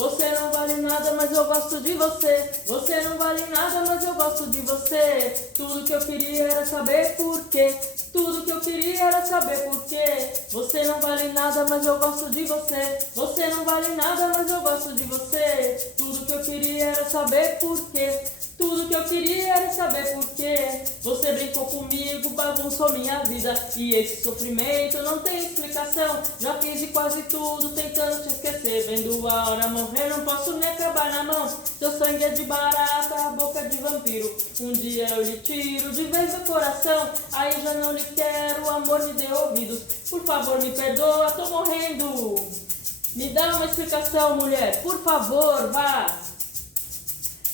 Você não vale nada, mas eu gosto de você. Você não vale nada, mas eu gosto de você. Tudo que eu queria era saber porquê. Tudo que eu queria era saber porquê. Você não vale nada, mas eu gosto de você. Você não vale nada, mas eu gosto de você. Tudo que eu queria era saber porquê. Tudo que eu queria era saber porquê. Você brincou comigo, bagunçou minha vida. E esse sofrimento não tem explicação. Já fiz de quase tudo, tentando te esquecer. Vendo a hora morrer, não posso nem acabar na mão. Seu sangue é de barata, a boca de vampiro. Um dia eu lhe tiro de vez do coração. Aí já não lhe quero, o amor me dê ouvidos. Por favor, me perdoa, tô morrendo. Me dá uma explicação, mulher, por favor, vá.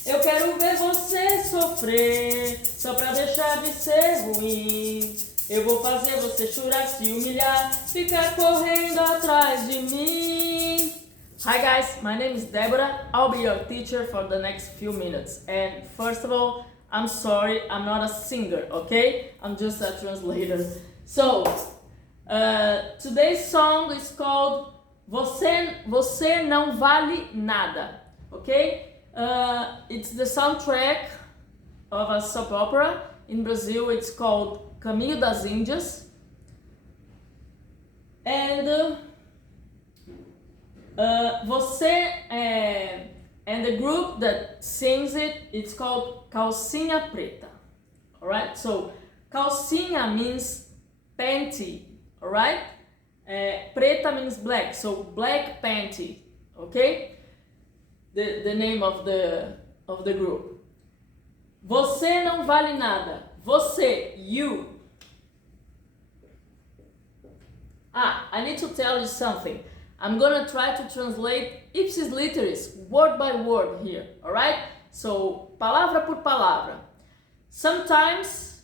Eu quero ver você sofrer, só pra deixar de ser ruim. Eu vou fazer você chorar, se humilhar, ficar correndo atrás de mim. Hi guys, my name is Deborah. I'll be your teacher for the next few minutes. And first of all, I'm sorry, I'm not a singer, okay? I'm just a translator. So, today's song is called Você Não Vale Nada, okay? It's the soundtrack of a soap opera. In Brazil, it's called Caminho das Índias. And and the group that sings it, it's called Calcinha Preta. Alright, so calcinha means panty, alright? Preta means black, so black panty, okay? The name of the group. Você não vale nada. Você, you. I need to tell you something. I'm gonna try to translate ipsis literis, word by word here, alright? So, palavra por palavra. Sometimes,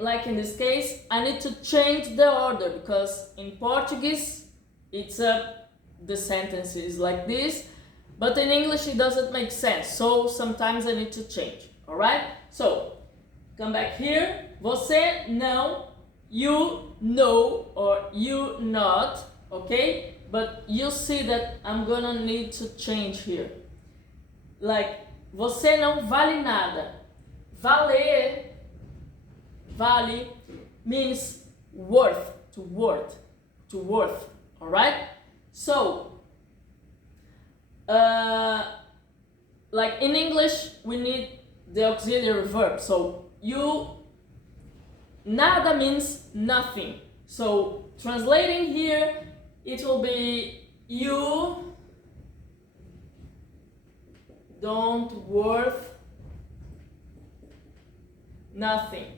like in this case, I need to change the order because in Portuguese, the sentence is like this. But in English it doesn't make sense, so sometimes I need to change, alright? So, come back here. Você não, you know, or you not, okay? But you see that I'm gonna need to change here. Like, você não vale nada. Valer, vale, means worth, to worth, alright? So, like in English, we need the auxiliary verb. So nada means nothing. So translating here, it will be you don't worth nothing.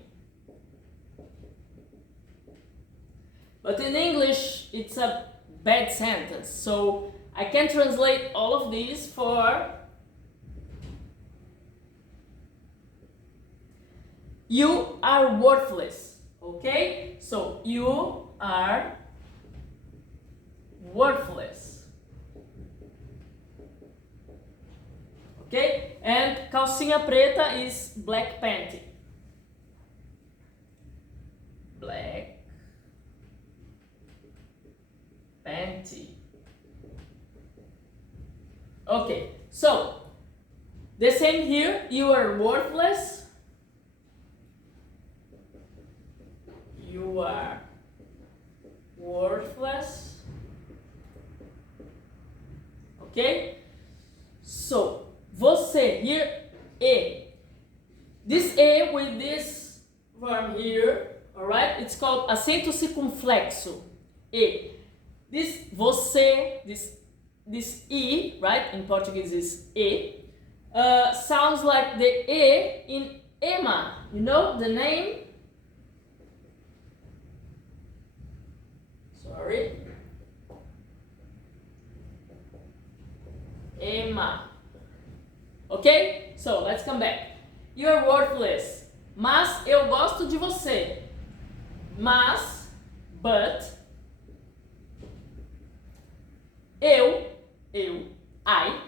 But in English, it's a bad sentence. So I can translate all of these for you are worthless, okay? So you are worthless, okay? And calcinha preta is black panty. Black panty. Okay, so the same here, you are worthless. You are worthless. Okay? So, você, here, e. This e with this verb here, alright? It's called acento circunflexo. E. This você, this E, right, in Portuguese is E, sounds like the E in Emma, you know, the name? Sorry. Emma. Okay? So, let's come back. You're worthless. Mas eu gosto de você. Mas, but, I,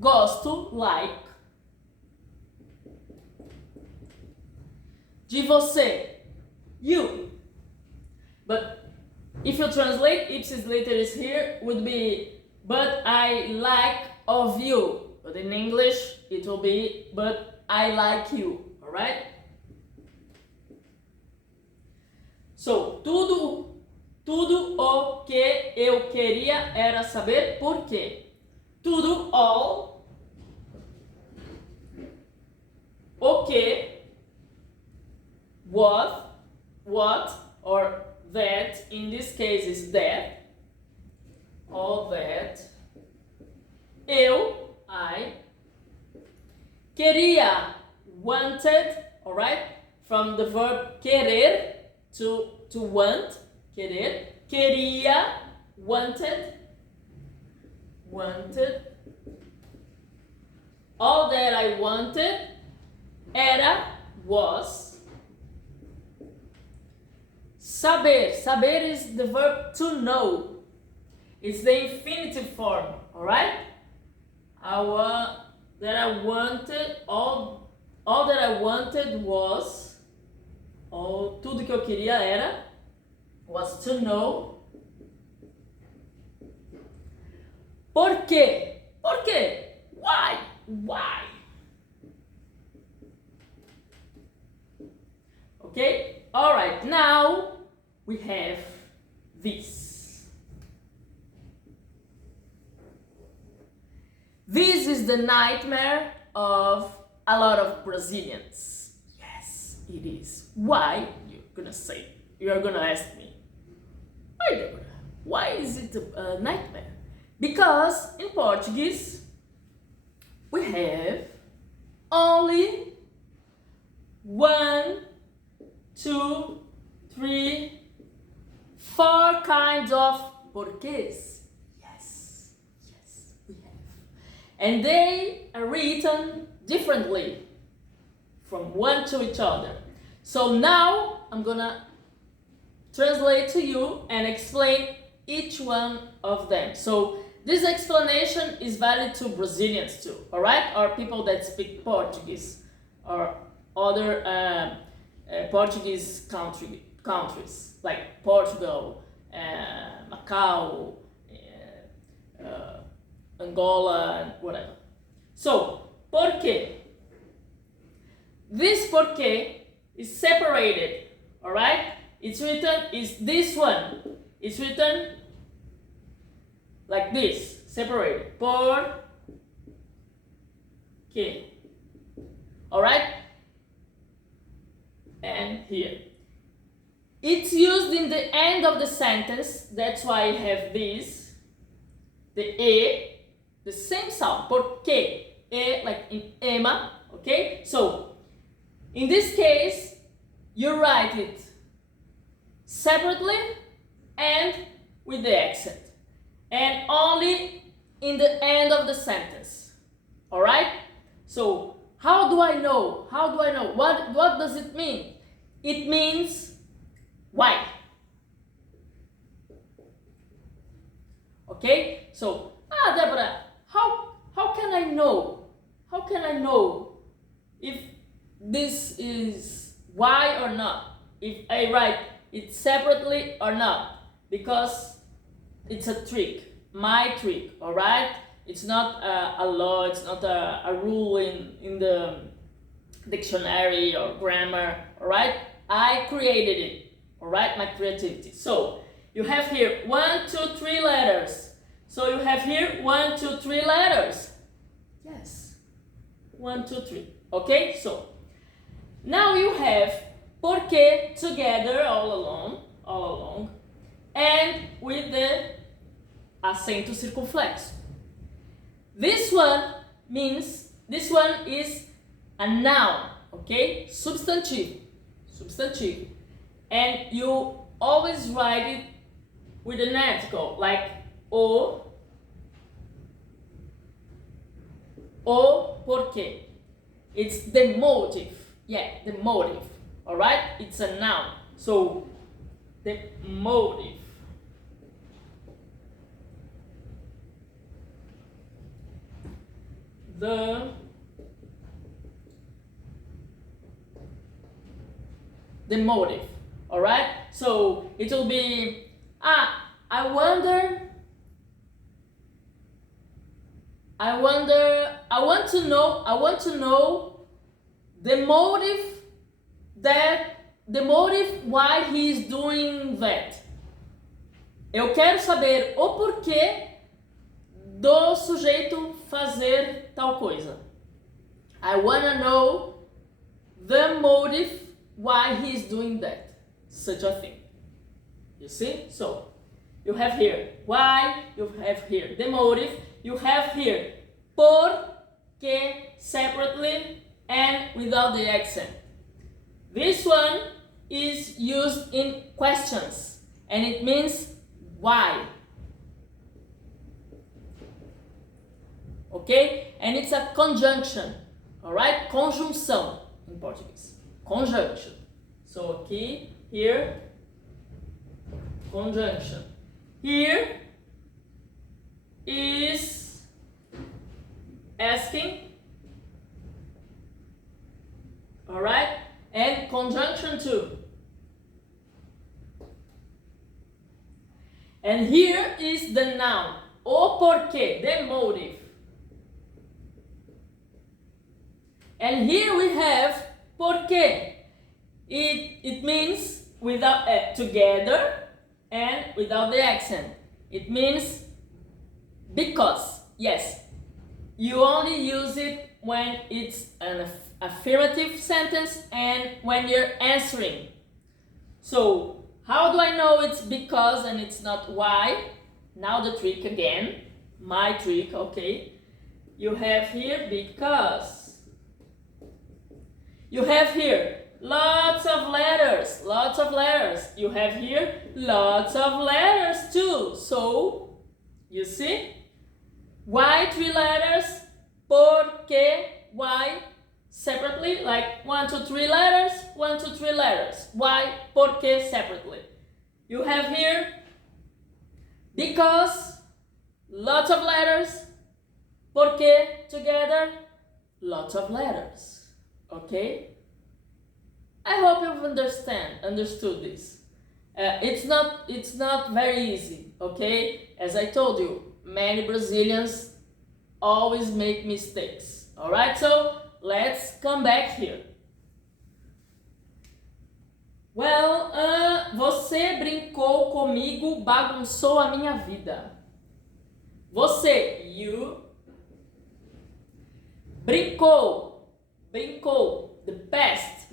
gosto, like, de você, you. But If you translate, ipsis literis here would be, but I like of you. But in English, it will be, but I like you. Alright? So, tudo o que eu queria era saber por quê. Tudo, all, o que, what, or that, in this case is that, all that, eu, I, queria, wanted, alright, from the verb querer, to want, querer, queria, wanted, all that I wanted, era, was, saber is the verb to know, it's the infinitive form, alright, all that I wanted was, tudo que eu queria era, was to know. Por quê? Por quê? Why? Okay? Alright, now we have this. This is the nightmare of a lot of Brazilians. It is. Why? You're gonna ask me. Why, Deborah? Why is it a nightmare? Because in Portuguese we have only 1, 2, 3, 4 kinds of porquês. Yes, we have. And they are written differently from one to each other. So now I'm gonna translate to you and explain each one of them. So this explanation is valid to Brazilians too, alright? Or people that speak Portuguese or other Portuguese countries like Portugal, Macau, Angola, and whatever. So, porquê? This porquê is separated, alright? It's written, is this one. It's written like this, separated. Porquê. Alright? And here. It's used in the end of the sentence, that's why I have this. The E, the same sound, porquê. E like in Emma, okay? So, in this case, you write it separately and with the accent. And only in the end of the sentence. Alright? So, how do I know? What does it mean? It means why. Okay? So, Deborah, how can I know? How can I know if this is why or not? If I write it separately or not? Because it's a trick, my trick, alright? It's not a law, it's not a rule in the dictionary or grammar, alright? I created it, alright? My creativity. So, you have here 1, 2, 3 letters. So you have here 1, 2, 3 letters. Yes, 1, 2, 3. Okay, so now you have porquê together all along, and with the acento circunflexo. This one is a noun, okay? Substantivo. And you always write it with an article, like o porquê. It's the motive. Yeah, the motive. Alright? It's a noun. So, the motive. The motive. Alright? So, it will be I want to know the motive why he is doing that. Eu quero saber o porquê do sujeito fazer tal coisa. I wanna know the motive why he is doing that, such a thing. You see? So, you have here why, you have here the motive, you have here porque separately and without the accent. This one is used in questions and it means why. Okay? And it's a conjunction. Alright? Conjunção in Portuguese. Conjunction. So aqui, here, conjunction. Here is asking. Alright? And conjunction too. And here is the noun. O porquê, the motive. And here we have porque. It means without together and without the accent. It means because. Yes, you only use it when it's an affirmative sentence and when you're answering. So how do I know it's because and it's not why? Now the trick again. My trick, okay. You have here because. You have here lots of letters. You have here lots of letters too. So, you see? Why 3 letters? Porque, why? Separately, like 1, 2, 3 letters, 1, 2, 3 letters. Why? Porque separately. You have here because, lots of letters. Porque together, lots of letters. Okay? I hope you've understood this. It's not very easy, okay? As I told you, many Brazilians always make mistakes. Alright, so let's come back here. Well, você brincou comigo, bagunçou a minha vida. Você, you, brincou, the past,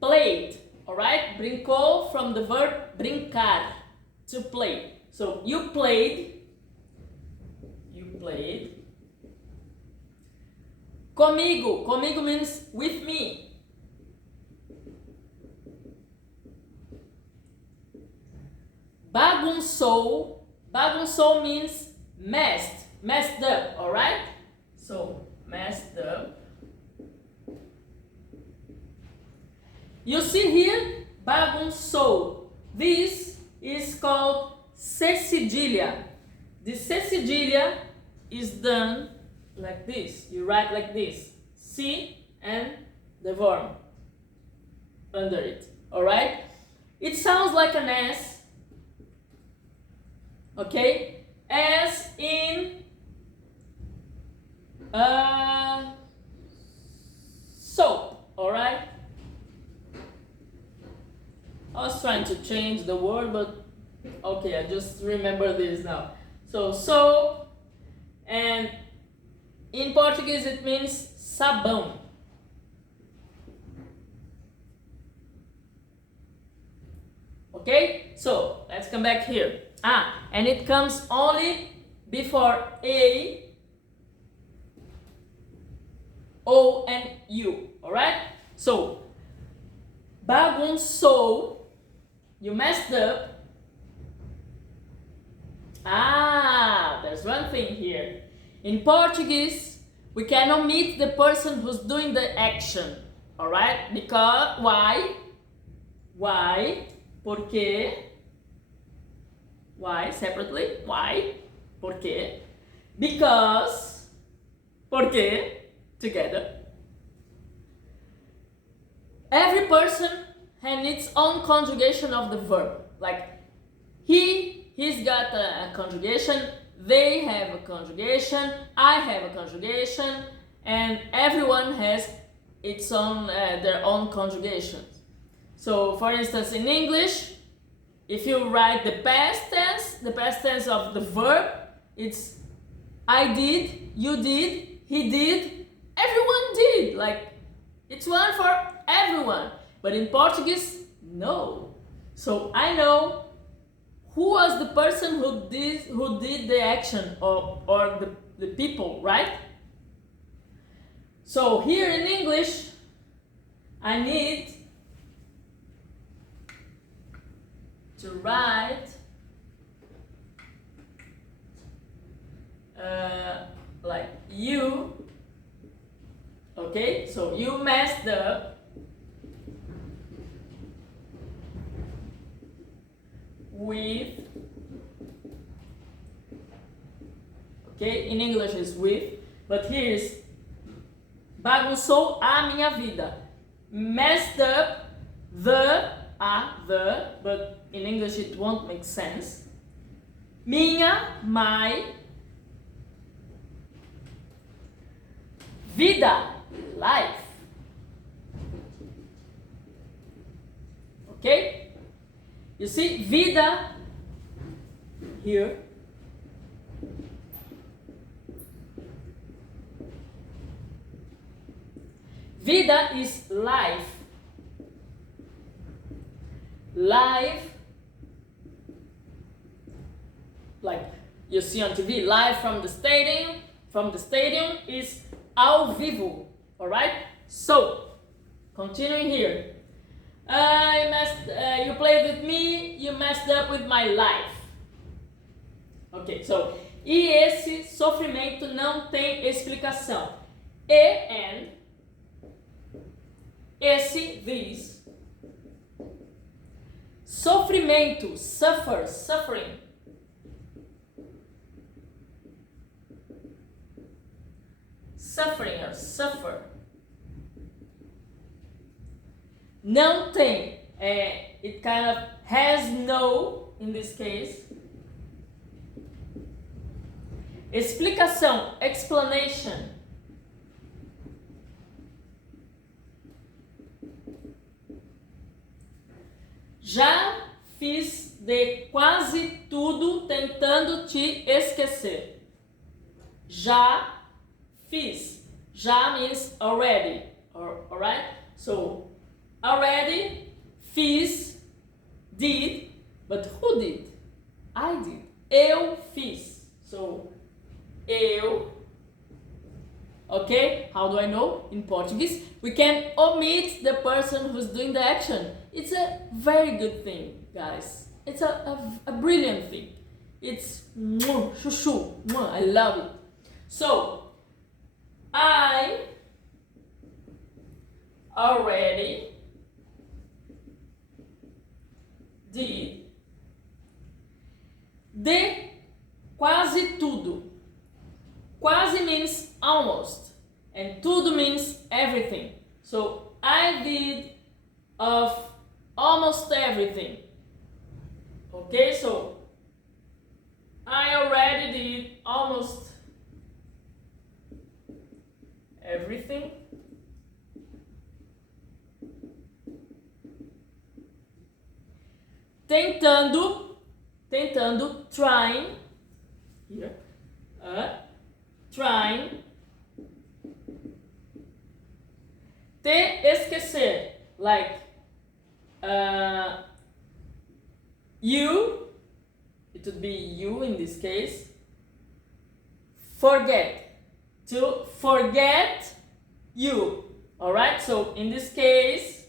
played, alright? Brincou from the verb brincar, to play. So you played. Comigo means with me. Bagunçou means messed up, alright? So messed up. You see here, bagunçou. This is called C cedilha. The C cedilha is done like this. You write like this. C and the verb under it. Alright? It sounds like an S. Okay? As in soap. Alright? I was trying to change the word, but okay, I just remember this now. So, soap, and in Portuguese it means sabão. Okay, so let's come back here. And it comes only before A, O, and U. Alright? So, bagunçou. You messed up. There's one thing here. In Portuguese, we can omit the person who's doing the action. Alright? Because, why? Porque. Why? Separately. Why? Porque. Because. Porque. Together. Every person and its own conjugation of the verb. Like he he's got a conjugation, they have a conjugation, I have a conjugation, and everyone has its own their own conjugations. So, for instance, in English, if you write the past tense of the verb, it's I did, you did, he did, everyone did. Like, it's one for everyone. But in Portuguese, no. So I know who was the person who did the action, or the people, right? So here in English, I need to write like you. Okay, so you messed up with, okay, in English is with, but here is bagunçou a minha vida. Messed up the, but in English it won't make sense. Minha, my. Vida, life. Okay? You see, vida here. Vida is life. Life, like you see on TV, live from the stadium. From the stadium is ao vivo. All right. So, continuing here. You played with me. You messed up with my life. Ok. So, e esse sofrimento não tem explicação. And esse, this. Sofrimento, suffer, suffering. Suffering or suffer. Não tem. It kind of has no, in this case. Explicação, explanation. Já fiz de quase tudo tentando te esquecer. Já fiz. Já means already. Alright? So, already, fiz, did, but who did? I did. Eu fiz. So, eu. Okay? How do I know? In Portuguese, we can omit the person who's doing the action. It's a very good thing, guys. It's a brilliant thing. It's chuchu. I love it. So, I already did de quase tudo. Quase means almost, and tudo means everything. So I did of almost everything. Okay, so I already did almost everything. Tentando, trying, here, trying, te esquecer, like, you, it would be you in this case, forget, to forget you, alright, so in this case,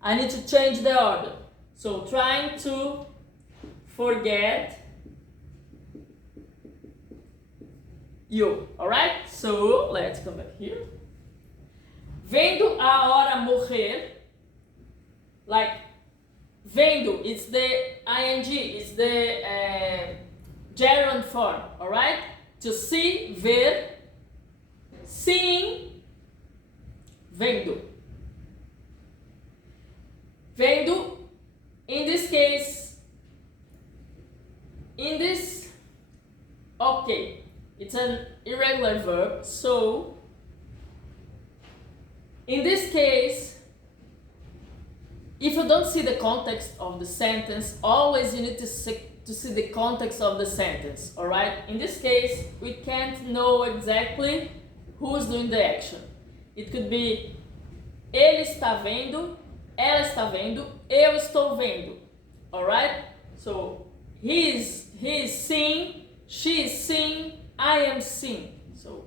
I need to change the order. So trying to forget you. Alright? So let's come back here. Vendo a hora morrer. Like, vendo, it's the ing, it's the gerund form. Alright? To see, ver. Seeing, vendo. Vendo, in this case, in this, okay, it's an irregular verb, so in this case, if you don't see the context of the sentence, always you need to see the context of the sentence, alright? In this case, we can't know exactly who's doing the action. It could be ele está vendo, ela está vendo, eu estou vendo, alright? So, he's seeing, she is seeing, I am seeing. So,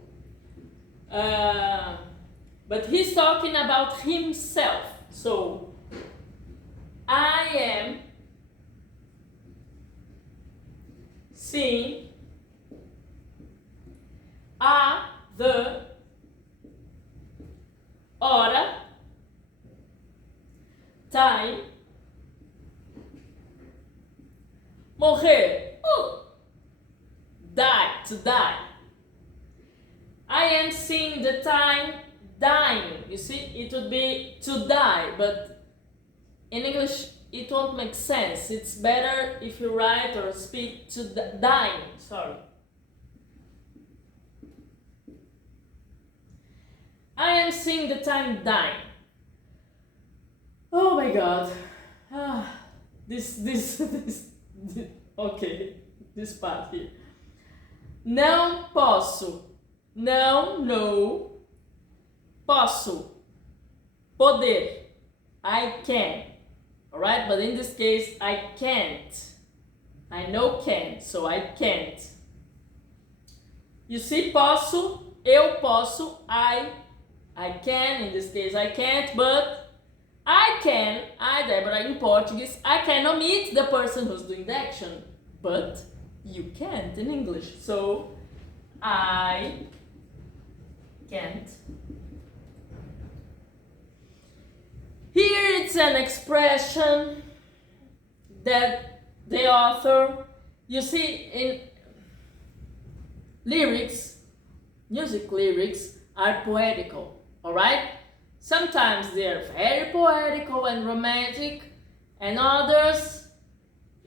but he's talking about himself. So, I am seeing a, the, hora, time, morrer, die, to die. I am seeing the time dying. You see, it would be to die, but in English it won't make sense. It's better if you write or speak to dying. Sorry. I am seeing the time dying. Oh my God. This okay, this part here. Não posso. Não, no. Posso. Poder. I can. Alright, but in this case, I can't. I know can, so I can't. You see, posso, eu posso, I can, in this case I can't, but I can, Débora, in Portuguese, I can omit the person who's doing the action, but you can't in English, so I can't. Here it's an expression that the author, you see, in lyrics, music lyrics are poetical, alright? Sometimes they're very poetical and romantic, and others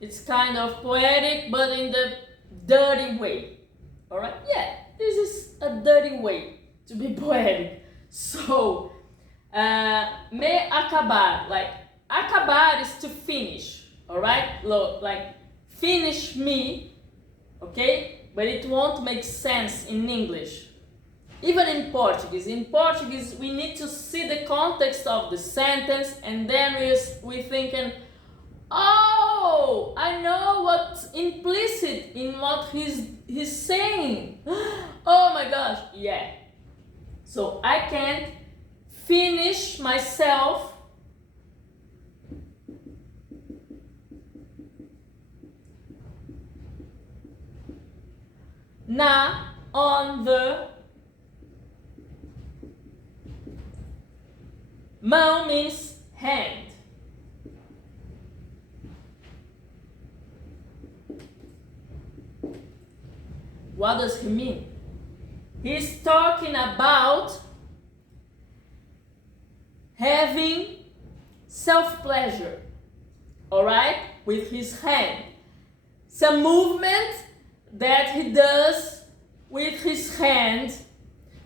it's kind of poetic but in the dirty way, alright? Yeah, this is a dirty way to be poetic. So, me acabar, like acabar is to finish, alright? Like finish me, okay? But it won't make sense in English. Even in Portuguese. In Portuguese, we need to see the context of the sentence, and then we thinking, oh, I know what's implicit in what he's saying. Oh my gosh, yeah. So I can't finish myself na, on the. Mão means hand. What does he mean? He's talking about having self-pleasure, alright, with his hand. Some movement that he does with his hand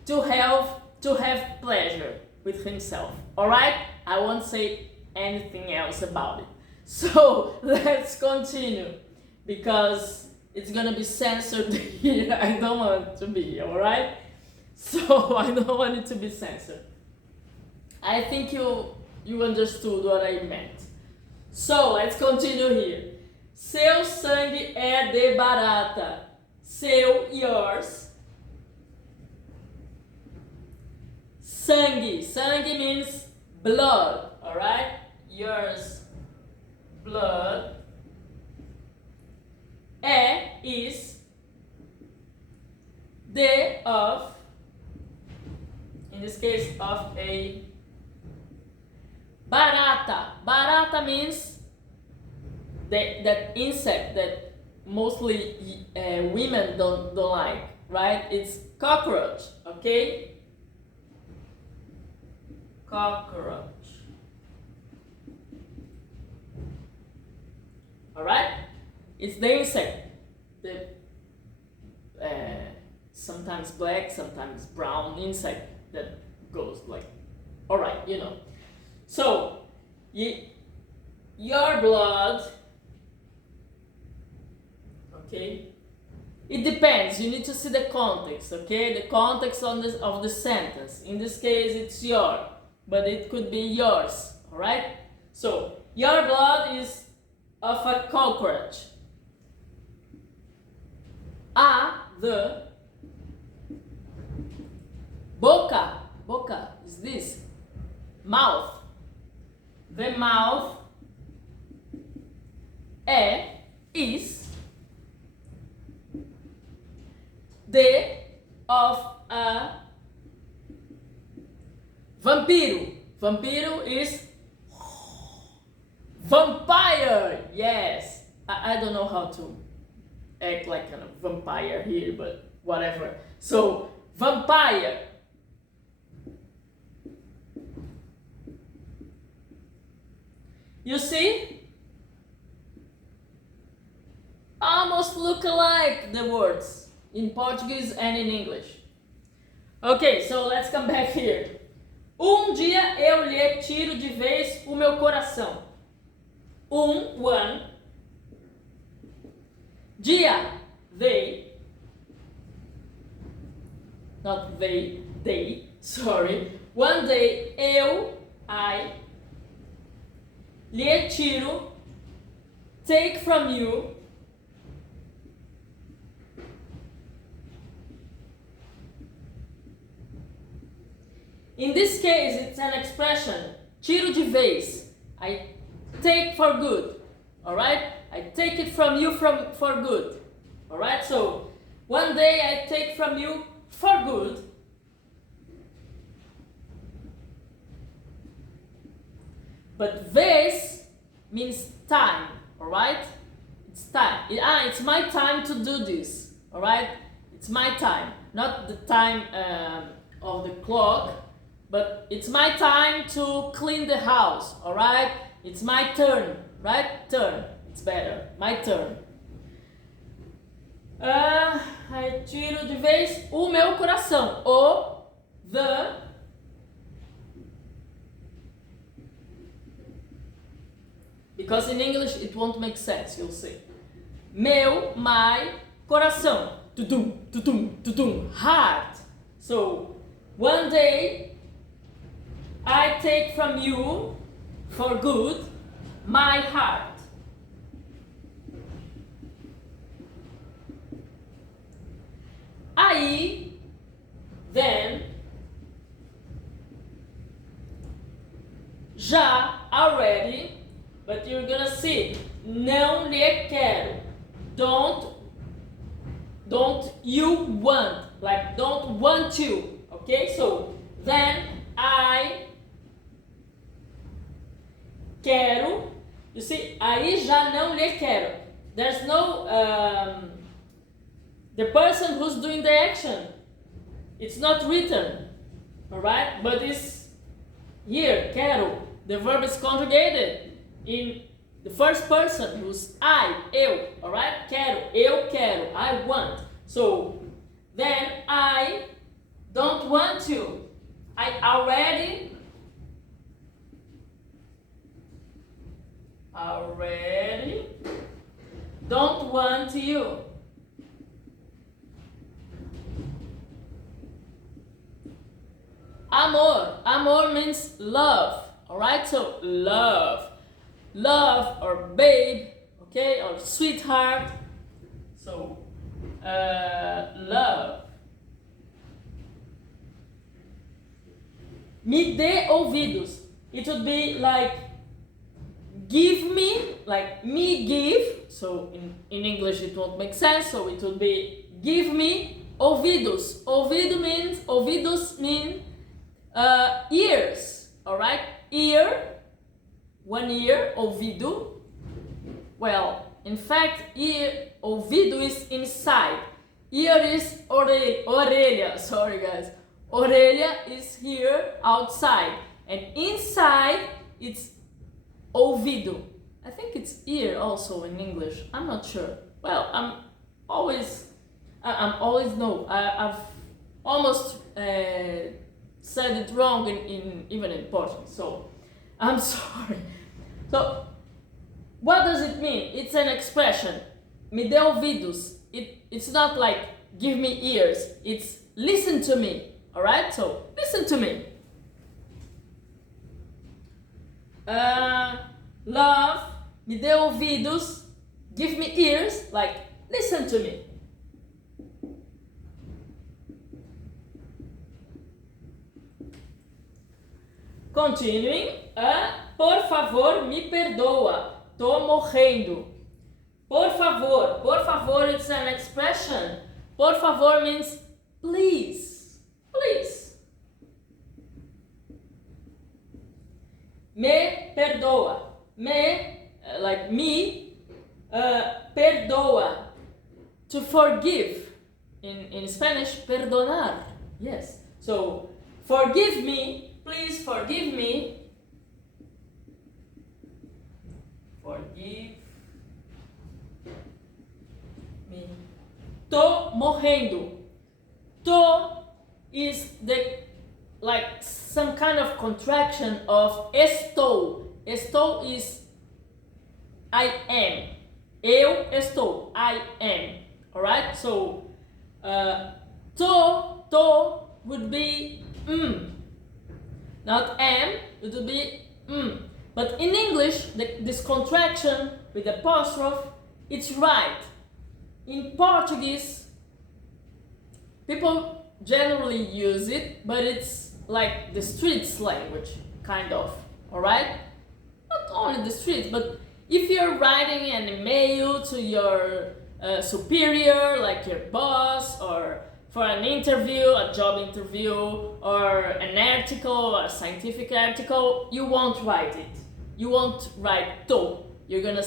to have pleasure with himself, alright? I won't say anything else about it. So let's continue, because it's gonna be censored here. I don't want it to be, alright? So I don't want it to be censored. I think you understood what I meant. So let's continue here. Seu sangue é de barata. Seu, yours. Sangue. Sangue means blood, alright? Yours, blood. É is de, of, in this case of a barata. Barata means that insect that mostly women don't like, right? It's cockroach, okay? Cockroach. Alright? It's the insect. sometimes black, sometimes brown inside, that goes like, alright, you know. So, your blood, okay? It depends, you need to see the context, okay? The context of the sentence. In this case, it's your, but it could be yours, alright? So, your blood is of a cockroach. The boca is this, mouth. The mouth is the of a vampiro. Vampiro is vampire. Yes, I don't know how to act like a vampire here, but whatever. So vampire. You see? Almost look alike the words in Portuguese and in English. Okay, so let's come back here. Dia eu lhe tiro de vez o meu coração. One. Dia, they. Not they, sorry. One day, I. Lhe tiro, take from you. In this case, it's an expression, tiro de vez. I take for good, alright? I take it from you for good, alright? So, one day I take from you for good. But vez means time, alright? It's time. It's my time to do this, alright? It's my time, not the time of the clock. But it's my time to clean the house, alright? It's my turn, right? Turn, it's better. My turn. I tiro de vez o meu coração. The. Because in English it won't make sense, you'll see. My, coração. Tudum, heart. So, one day, I take from you, for good, my heart. Aí, then, já, already, but you're gonna see, não lhe quero. Don't you want, like don't want to, okay? So, then, I quero, you see, aí já não lhe quero. There's no, the person who's doing the action, it's not written, alright? But it's here, quero. The verb is conjugated in the first person, who's eu, alright? Quero, eu quero, I want. So, then I don't want to. I already don't want you. Amor means love, alright? So love or babe, okay, or sweetheart. So love. Me dê ouvidos. It would be like give me, like me give. So in English it won't make sense. So it would be give me ouvidos. Ouvidos mean ears. All right, ear, one ear, ouvido. Well, in fact, ear, ouvido is inside. Ear is orelha. Sorry, guys. Orelha is here outside, and inside it's ouvido. I think it's ear also in English. I'm not sure. Well, I'm always I'm always no. I've almost said it wrong even in Portuguese. So I'm sorry. So what does it mean? It's an expression. Me dê ouvidos. It's not like give me ears. It's listen to me. All right. So listen to me. Love. Me dê ouvidos. Give me ears. Like listen to me. Continuing. Por favor, me perdoa. Tô morrendo. Por favor. Por favor, it's an expression. Por favor means please. Please. Me perdoa. Me, like me, perdoa. To forgive. In Spanish, perdonar. Yes. So, forgive me. Please forgive me. Forgive me. Tô morrendo. Tô is like some kind of contraction of estou. Estou is I am. Eu estou. I am. Alright? So, tô would be Not am, it would be But in English, this contraction with the apostrophe, it's right. In Portuguese, people generally use it, but it's like the streets language, kind of, alright? Not only the streets, but if you're writing an email to your superior, like your boss, or for an interview, a job interview, or an article, or a scientific article, you won't write it. You won't write tô. You're gonna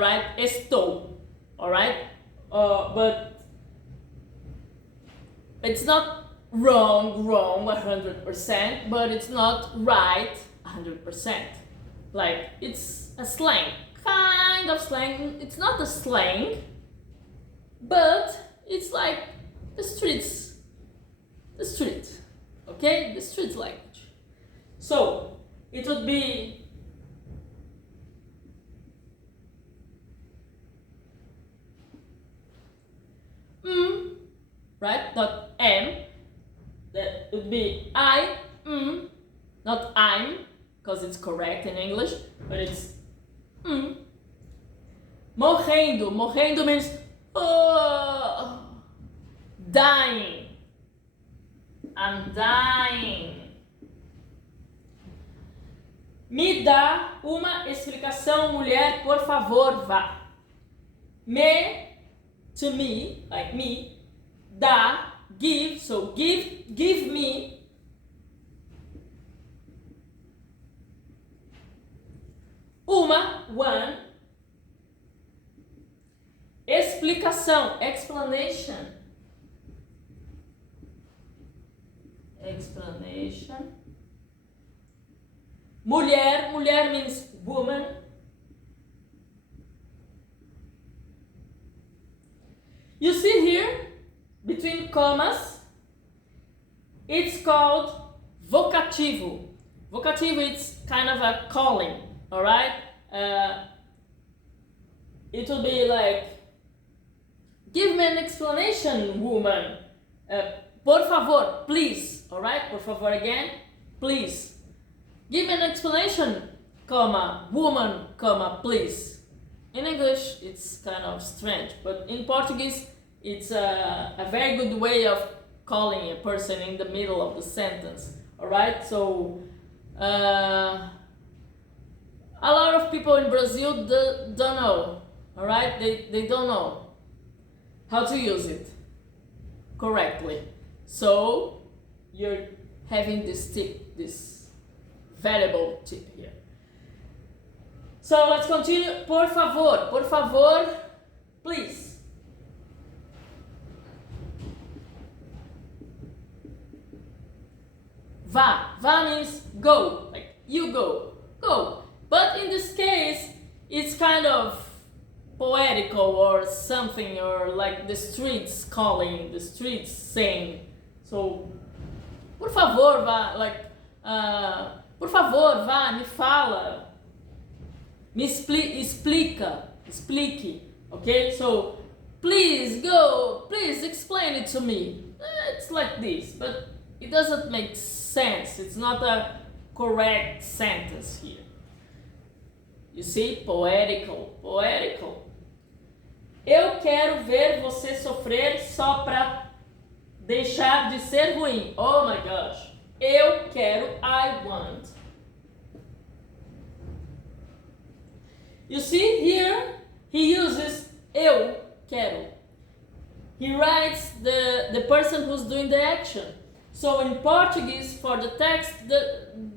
write estou, all right? But it's not wrong 100%, but it's not right 100%. Like it's a slang, kind of slang. It's not a slang, but it's like the street, okay? The street language. So it would be right? Not am. That would be I, not I'm, because it's correct in English, but it's Morrendo. Morrendo means dying. I'm dying. Me dá uma explicação, mulher, por favor, vá. Me, to me, like me, dá, give, so give me. One. Explicação, explanation. Mulher means woman. You see here, between commas, it's called vocativo. Vocativo is kind of a calling, alright? It will be like, give me an explanation, woman. Por favor, please, alright? Por favor again, please. Give me an explanation, comma, woman, comma, please. In English, it's kind of strange, but in Portuguese, it's a very good way of calling a person in the middle of the sentence, alright? So, a lot of people in Brazil don't know, alright? They don't know how to use it correctly. So, you're having this tip, this valuable tip here. So, let's continue. Por favor, please. Vá means go, like you go. But in this case, it's kind of poetical or something, or like the streets calling, the streets saying. So, por favor, vá, por favor, vá, me fala, me explique, okay? So, please go, please explain it to me. It's like this, but it doesn't make sense. It's not a correct sentence here. You see, poetical. Eu quero ver você sofrer só pra deixar de ser ruim. Oh my gosh. Eu quero, I want. You see, here he uses eu quero. He writes the person who's doing the action. So in Portuguese, for the text,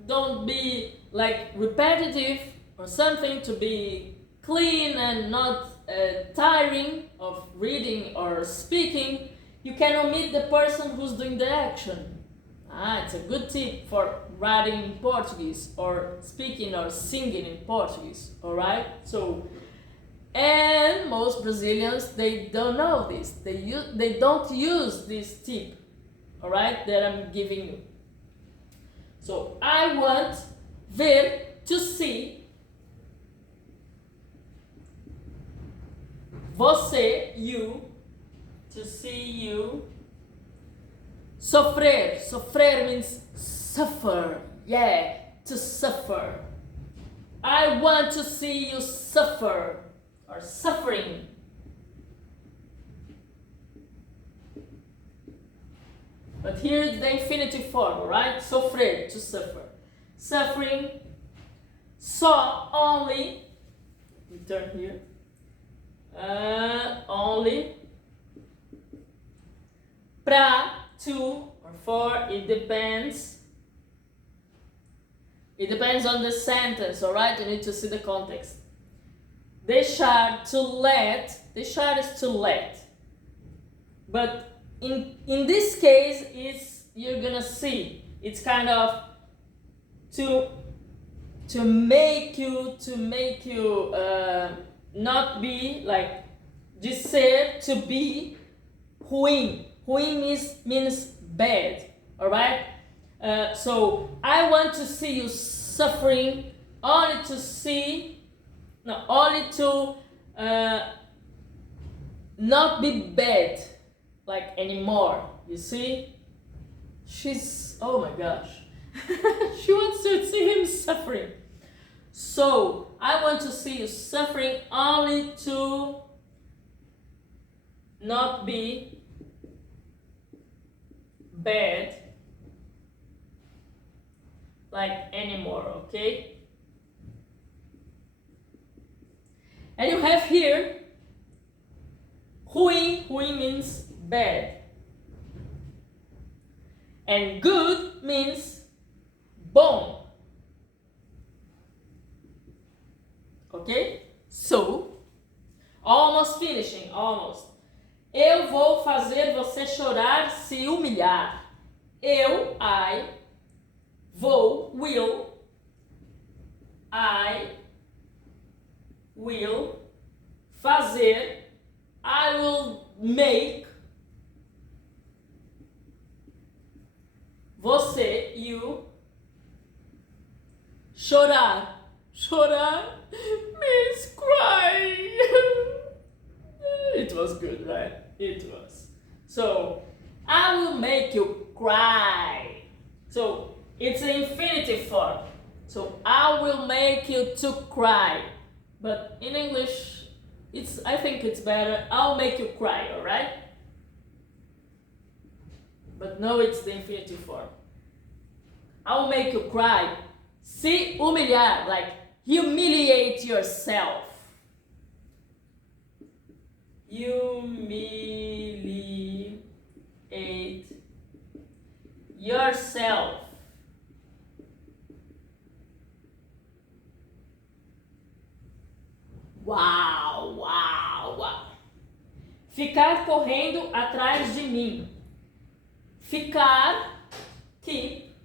don't be like repetitive or something, to be clean and not tiring of reading or speaking. You can omit the person who's doing the action. It's a good tip for writing in Portuguese or speaking or singing in Portuguese, alright? So, and most Brazilians, they don't know this. They don't use this tip, alright, that I'm giving you. So, I want ver, to see, você, you, to see you. Sofrer means suffer, yeah, to suffer. I want to see you suffer, or suffering. But here is the infinitive form, right? Sofrer, to suffer. Suffering, só, only, return here. Only, pra, to, or for, it depends. It depends on the sentence, alright? You need to see the context. Deixar, to let. Deixar is to let. But in this case, you're gonna see, it's kind of to make you not be like de ser, to be ruim. Ruim means bad, alright? So I want to see you suffering, only to not be bad like anymore. You see? Oh my gosh. She wants to see him suffering. So I want to see you suffering, only to not be bad like anymore, okay? And you have here ruim means bad, and good means bom. Okay? So, almost finishing, almost. Eu vou fazer você chorar, se humilhar. Eu, I, will, I will fazer, I will make você, you, chorar. Chorar means cry. It was good, right? It was. So, I will make you cry. So, it's an infinitive form. So, I will make you to cry. But in English, I think it's better, I'll make you cry, alright? But no, it's the infinitive form. I'll make you cry. Se humilhar, like humiliate yourself. Humiliate yourself. Uau, uau, uau. Ficar correndo atrás de mim. Ficar, keep,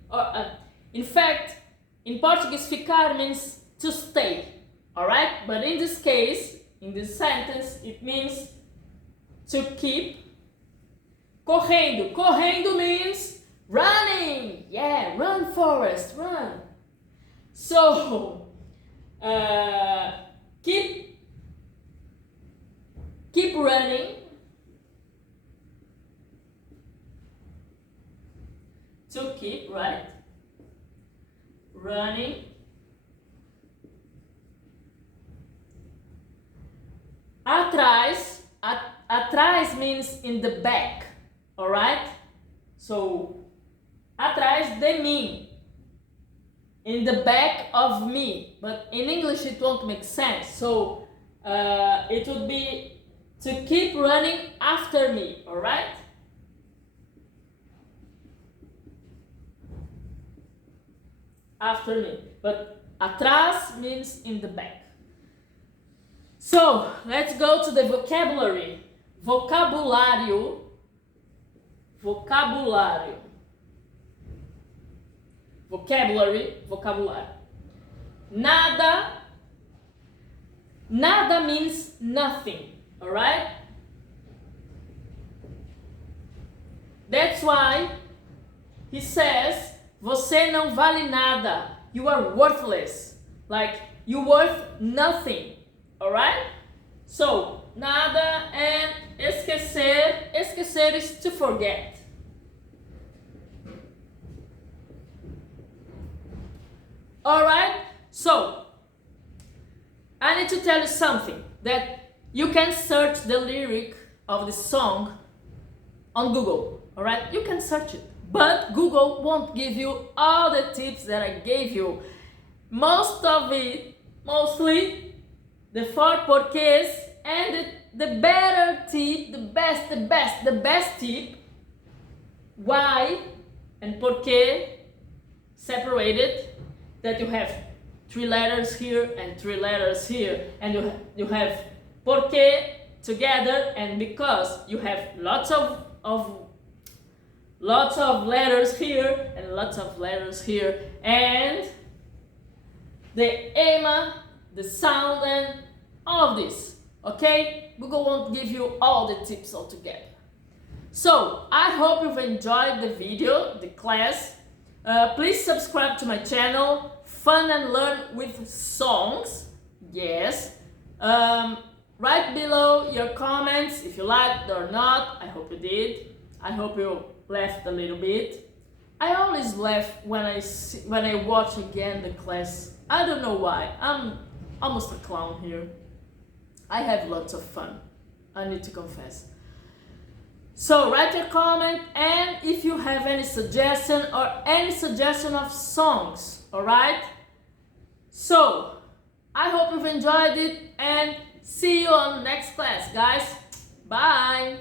in fact, in Portuguese, ficar means to stay, alright? But in this case, in this sentence, it means to keep. Correndo. Correndo means running. Yeah, run, Forrest, run. So, keep running. To keep, right? Running. Atrás. Atrás means in the back. Alright? So, atrás de mim. In the back of me. But in English it won't make sense. So, it would be to keep running after me. Alright? After me. But atrás means in the back. So, let's go to the vocabulary. Vocabulário. Vocabulário. Vocabulary, vocabulário. Nada. Nada means nothing, alright? That's why he says, você não vale nada. You are worthless. Like, you worth nothing, alright? So, nada and esquecer. Esquecer is to forget. Alright? So, I need to tell you something, that you can search the lyric of the song on Google. Alright? You can search it. But Google won't give you all the tips that I gave you. Most of it, mostly, the four porquês and the better tip, the best tip, why and porquê separated, that you have 3 letters here and 3 letters here, and you have porquê together, and because you have lots of letters here and lots of letters here, and the ema, the sound, and all of this. Okay? Google won't give you all the tips altogether. So, I hope you've enjoyed the video, the class. Please subscribe to my channel, Fun and Learn with Songs. Yes. Write below your comments if you liked or not. I hope you did. I hope you laughed a little bit. I always laugh when I watch again the class. I don't know why. I'm almost a clown here. I have lots of fun, I need to confess. So write your comment, and if you have any suggestion of songs, alright? So, I hope you've enjoyed it, and see you on the next class, guys. Bye!